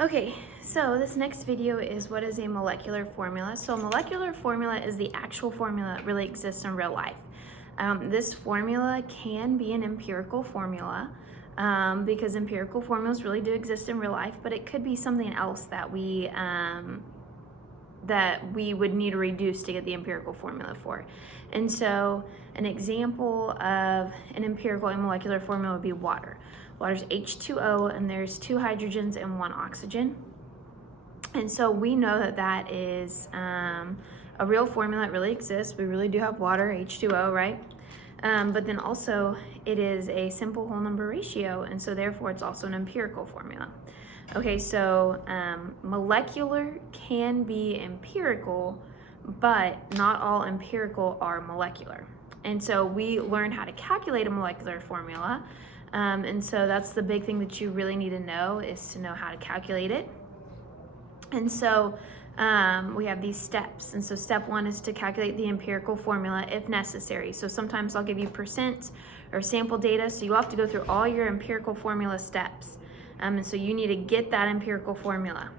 Okay, so this next video is what is a molecular formula. So a molecular formula is the actual formula that really exists in real life. This formula can be an empirical formula because empirical formulas really do exist in real life, but it could be something else that we would need to reduce to get the empirical formula for. And so an example of an empirical and molecular formula would be water. Water's H2O, and there's 2 hydrogens and 1 oxygen. And so we know that that is a real formula that really exists. We really do have water, H2O, right? But then also it is a simple whole number ratio, and so therefore it's also an empirical formula. Okay, so molecular can be empirical, but not all empirical are molecular. And so we learn how to calculate a molecular formula. And so that's the big thing that you really need to know, is to know how to calculate it. And so we have these steps. And so step 1 is to calculate the empirical formula if necessary. So sometimes I'll give you percent or sample data, so you'll have to go through all your empirical formula steps. And so you need to get that empirical formula.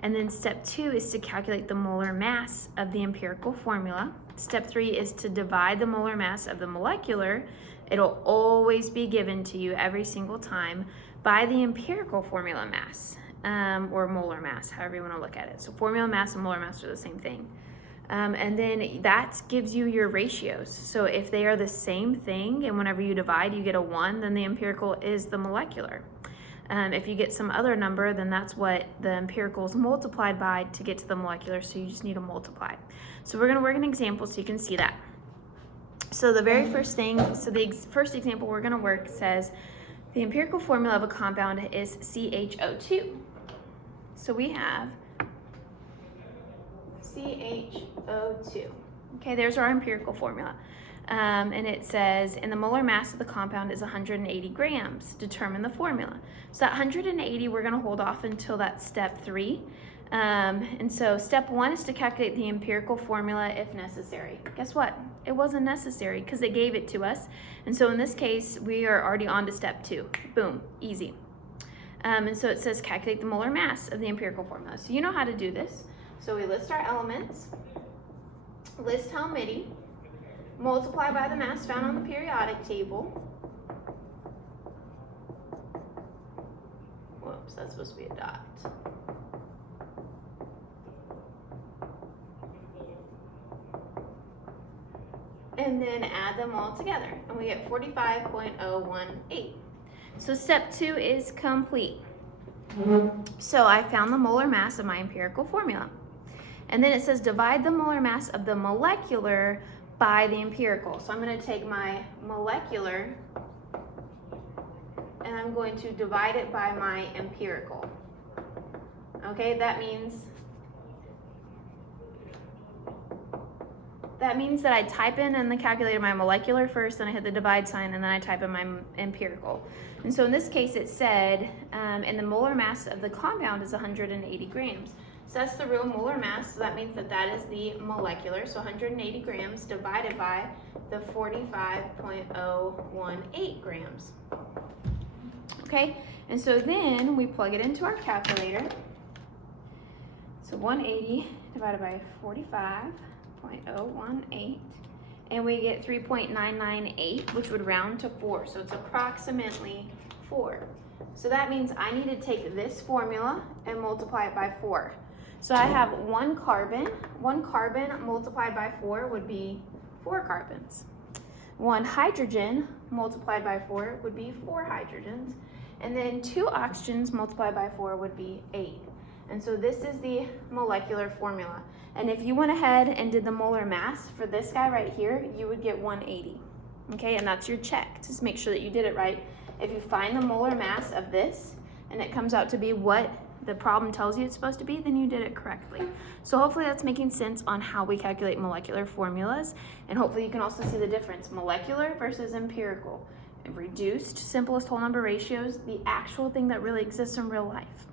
And then step 2 is to calculate the molar mass of the empirical formula. Step 3 is to divide the molar mass of the molecular. It'll always be given to you every single time by the empirical formula mass, or molar mass, however you want to look at it. So formula mass and molar mass are the same thing. And then that gives you your ratios. So if they are the same thing, and whenever you divide you get a 1, then the empirical is the molecular. If you get some other number, then that's what the empirical is multiplied by to get to the molecular, so you just need to multiply. So we're going to work an example so you can see that. So the very first thing, the first example we're going to work says the empirical formula of a compound is CHO2. So we have CHO2. Okay, there's our empirical formula. And it says, and the molar mass of the compound is 180 grams. Determine the formula. So that 180 we're going to hold off until that step 3. And so step 1 is to calculate the empirical formula if necessary. Guess what? It wasn't necessary because it gave it to us. And so in this case, we are already on to step 2. Boom, easy. And so it says calculate the molar mass of the empirical formula. So you know how to do this. So we list our elements, list how many, multiply by the mass found on the periodic table. Whoops, that's supposed to be a dot. And then add them all together, and we get 45.018. So step 2 is complete. So I found the molar mass of my empirical formula. And then it says divide the molar mass of the molecular by the empirical. So I'm going to take my molecular and I'm going to divide it by my empirical. Okay, that means that I type in the calculator my molecular first, then I hit the divide sign, and then I type in my empirical. And so in this case it said, and the molar mass of the compound is 180 grams. So that's the real molar mass, so that means that that is the molecular. So 180 grams divided by the 45.018 grams. Okay, and so then we plug it into our calculator. So 180 divided by 45.018, and we get 3.998, which would round to 4. So it's approximately 4. So that means I need to take this formula and multiply it by 4. So I have 1 carbon. 1 carbon multiplied by 4 would be 4 carbons. 1 hydrogen multiplied by 4 would be 4 hydrogens. And then 2 oxygens multiplied by 4 would be 8. And so this is the molecular formula. And if you went ahead and did the molar mass for this guy right here, you would get 180. Okay, and that's your check. Just make sure that you did it right. If you find the molar mass of this and it comes out to be what the problem tells you it's supposed to be, then you did it correctly. So hopefully that's making sense on how we calculate molecular formulas, and hopefully you can also see the difference, molecular versus empirical. Reduced, simplest whole number ratios, the actual thing that really exists in real life.